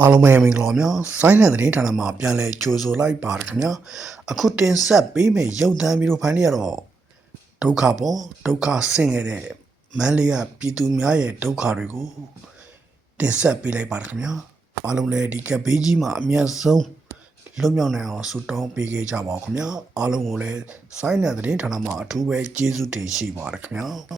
အားလုံးပဲမင်္ဂလာပါများဆိုင်းလန်သတင်းဌာနမှာပြန်လည်ကြိုဆိုလိုက်ပါရခင်ဗျာအခုတင်ဆက်ပေးမယ့်ရုပ်သံဗီဒီယိုဖိုင်လေးကတော့ဒုက္ခပေါ်ဒုက္ခဆင့်ခဲ့တဲ့မန်းလေးကပြည်သူများရဲ့ဒုက္ခတွေကိုတင်ဆက်ပေးလိုက်ပါရခင်ဗျာအားလုံးလည်းဒီကပ်ဘေးကြီးမှာအမြတ်ဆုံးလွတ်မြောက်နိုင်အောင်ဆုတောင်းပေးခဲ့ကြပါဦးခင်ဗျာအားလုံးကိုလည်းဆိုင်းလန်သတင်းဌာနမှာအထူးပဲကျေးဇူးတင်ရှိပါရခင်ဗျာ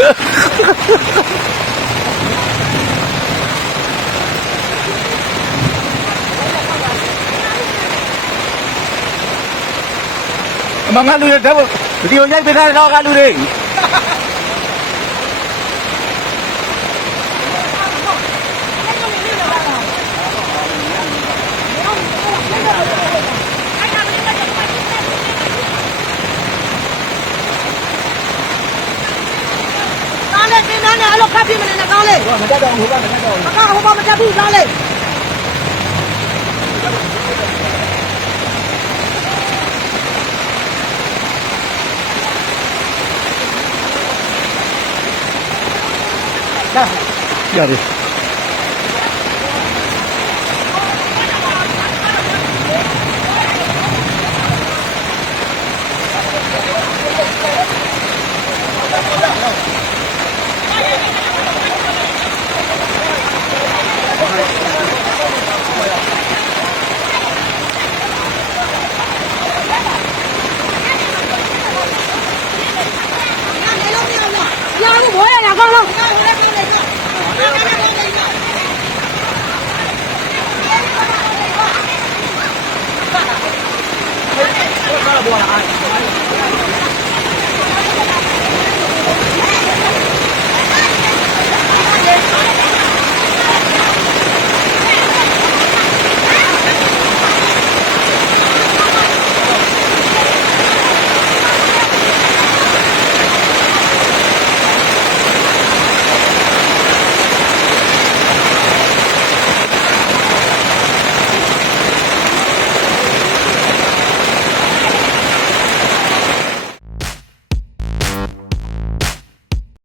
မငါလူတွေတော့ဗီဒီယိုရိုက်ပေးထားတော့ကလူတွေ လိုခတ်ပြမနေနဲ့ကားလေး မတတ်တော့ဘူးကမတတ်တော့ အကားဟိုဘမတက်ဘူးကားလေး ရတယ် 过了啊。